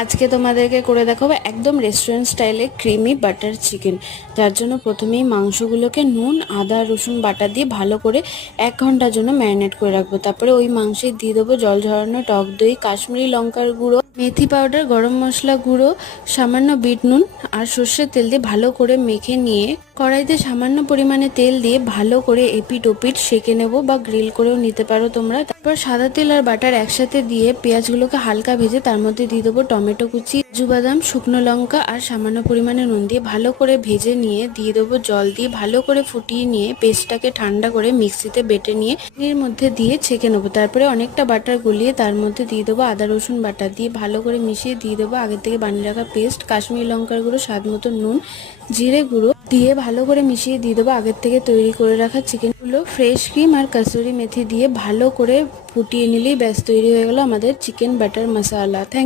আজকে তোমাদেরকে করে দেখাবো একদম রেস্টুরেন্ট স্টাইলে ক্রিমি বাটার চিকেন। যার জন্য প্রথমেই মাংসগুলোকে নুন আদা রসুন বাটা দিয়ে ভালো করে 1 ঘন্টার জন্য ম্যারিনেট করে রাখবো। তারপরে ওই মাংসে দিয়ে দেবো জল ঝরানো টক দই, কাশ্মীরি লঙ্কার গুঁড়ো, মেথি পাউডার, গরম মশলা গুঁড়ো, সামান্য বিট নুন আর সর্ষের তেল দিয়ে ভালো করে মেখে নিয়ে কড়াইতে সামান্য পরিমাণে তেল দিয়ে ভালো করে এপিট ওপিট সেঁকে নেবো বা গ্রিল করেও নিতে পারো তোমরা। তারপর সাদা তেল আর বাটার একসাথে দিয়ে পেঁয়াজগুলোকে হালকা ভেজে তার মধ্যে দিয়ে দেবো টমেটো কুচি, কাজু বাদাম, শুকনো লঙ্কা আর সামান্য পরিমাণে নুন দিয়ে ভালো করে ভেজে নিয়ে দিয়ে দেবো জল দিয়ে ভালো করে ফুটিয়ে নিয়ে পেস্টটাকে ঠান্ডা করে মিক্সিতে বেটে নিয়ে এর মধ্যে দিয়ে ছেঁকে নেবো। তারপরে অনেকটা বাটার গলিয়ে তার মধ্যে দিয়ে দেবো আদা রসুন বাটা দিয়ে ভালো করে মিশিয়ে দিয়ে দেবো আগে থেকে বানিয়ে রাখা পেস্ট, কাশ্মীরি লঙ্কার গুঁড়ো, স্বাদ মতো নুন, জিরে গুঁড়ো দিয়ে ভালো করে মিশিয়ে দিয়ে দেবো আগের থেকে তৈরি করে রাখা চিকেনগুলো। ফ্রেশ ক্রিম আর কাসুরি মেথি দিয়ে ভালো করে ফুটিয়ে নিলেই ব্যাস তৈরি হয়ে গেল আমাদের chicken butter masala. Thank you.